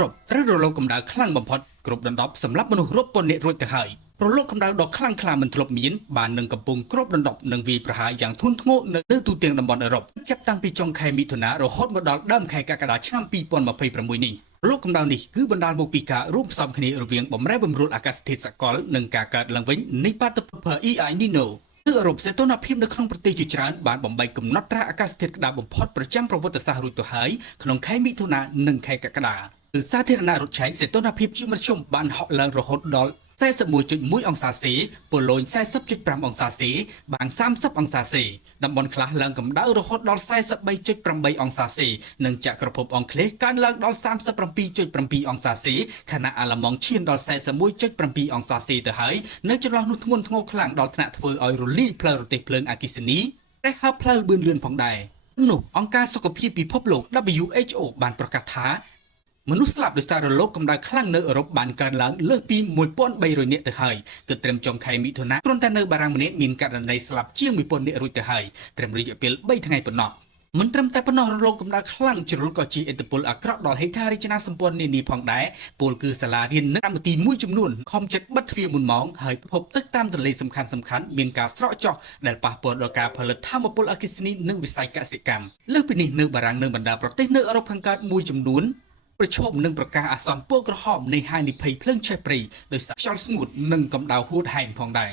រ៉ុបត្រូវរលកកម្ដៅខ្លាំងបំផុតគ្រប់ដណ្ដប់សម្រាប់មនុស្សរាប់ពាន់នាក់រួចទៅហើយរលកកម្ដៅដ៏ខ្លាំងក្លាមិនធ្លាប់មានបាននឹងកំពុងគ្របដណ្ដប់និងវាយប្រហារយ៉ាងធ្ងន់ធ្ងរនៅទូទាំងតំបន់អឺរ៉ុបចាប់តាំងពីចុងខែមិថុនារហូតមកដល់ដើមខែកក្កដាឆ្នាំ2026នេះរលកកម្ដៅនេះគឺបណ្ដាលមកពីការរួមផ្សំគ្នារវាងបម្រែបម្រួលអាកាសធាតុសកលនិងការកើតឡើងវិញនៃបាតុភូត El Nino នៅអឺរ៉ុបសីតុណ្ហភាពនៅក្នុងប្រទេសជាច្រើនបានបំបីកំណត់ត្រាអាកាសធាតុក្តៅបំផុតប្រចាំប្រវត្តិសាស្ត្ររួចទៅហើយក្នុងខែមិថុនានិងខែកក្កដាគឺសាធារណរដ្ឋឆែកសីតុណ្ហភាពជាមធ្យមបានហក់ឡើងរហូតដល់41.1 អង្សាសេប៉ូឡូញ 40.5 អង្សាសេបាង30 អង្សាសេតំបន់ខ្លះឡើងកម្ដៅរហូតដល់43.8 អង្សាសេនិងចក្រភពអង់គ្លេសកើនឡើងដល់37.7 អង្សាសេខណៈអាល្លឺម៉ង់ឈានដល់41.7 អង្សាសេទៅហើយនៅចន្លោះនោះធ្ងន់ធ្ងរខ្លាំងដល់ថ្នាក់ធ្វើឲ្យរលាយផ្លូវរទេះភ្លើងអគ្គិសនីតែហើបផ្លូវលឿនលឿនផងដែរនោះអង្គការសុខភាពពិភពលោក WHO បានប្រកាសថាមនុស្សស្លាប់ដោយសាររលកកម្ដៅខ្លាំងនៅអឺរ៉ុបបានកើនឡើងលើសពី1300នាក់ទៅហើយគឺត្រឹមចុងខែមិថុនាគ្រាន់តែនៅបារាំងម្នាក់មានករណីស្លាប់ជាង1000នាក់រួចទៅហើយត្រឹមរយៈពេល3ថ្ងៃប៉ុណ្ណោះមិនត្រឹមតែប៉ុណ្ណោះរលកកម្ដៅខ្លាំងជ្រុលក៏ជាឥទ្ធិពលអាក្រក់ដល់ហេដ្ឋារចនាសម្ព័ន្ធនានាផងដែរពលគឺសាលារៀននៅកម្មវិធីមួយចំនួនខំចិត្តបិទទ្វារមុនម៉ោងហើយភពទឹកតាមទន្លេសំខាន់មានការស្រកចុះដែលប៉ះពាល់ដល់ការផលិតថាមពលអគ្គិសនីនិងវិស័យកសិកម្មលើសពីនេះនៅបារាំងនិងបណ្ដាប្រទេសនៅអឺរ៉ុបខាងកើតមួយចំនួនប្រឈមនឹងប្រកាសអាសន្នពណ៌ក្រហមនៃហានិភ័យភ្លើងឆេះព្រៃដោយសារខ្យល់ស្ងួតនិងកម្ដៅហួតហែងផងដែរ